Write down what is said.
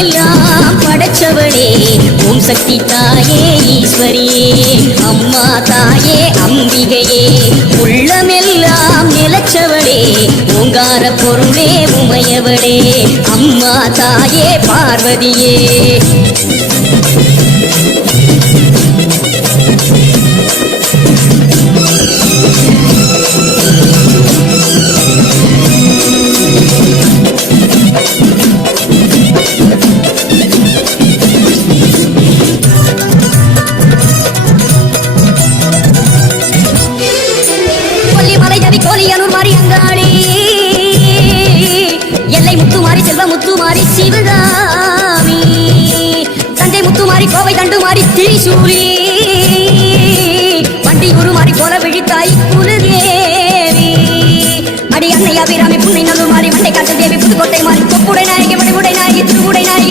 உலகமெல்லாம் படைச்சவளே ஓம் சக்தி தாயே ஈஸ்வரியே அம்மா தாயே அம்பிகையே உள்ளமெல்லாம் நிலச்சவளே ஓங்கார பொருளே உமையவளே அம்மா தாயே பார்வதியே கோலியனூர் மாறி அங்காளி எல்லை முத்துமாரி செல்வ முத்துமாரி சிவகாமி தஞ்சை முத்துமாரி கோவை தண்டுமாரி திரிசூலி வண்டியூரு மாறி போல விழித்தாய் குலதேவி அடி அன்னை அபிராமி புன்னை நல்லூர் மாறி மண்டை காட்டு தேவி புதுக்கோட்டை மாறி கொப்புடை நாயகி வடிவுடை நாயகி திருவுடை நாயகி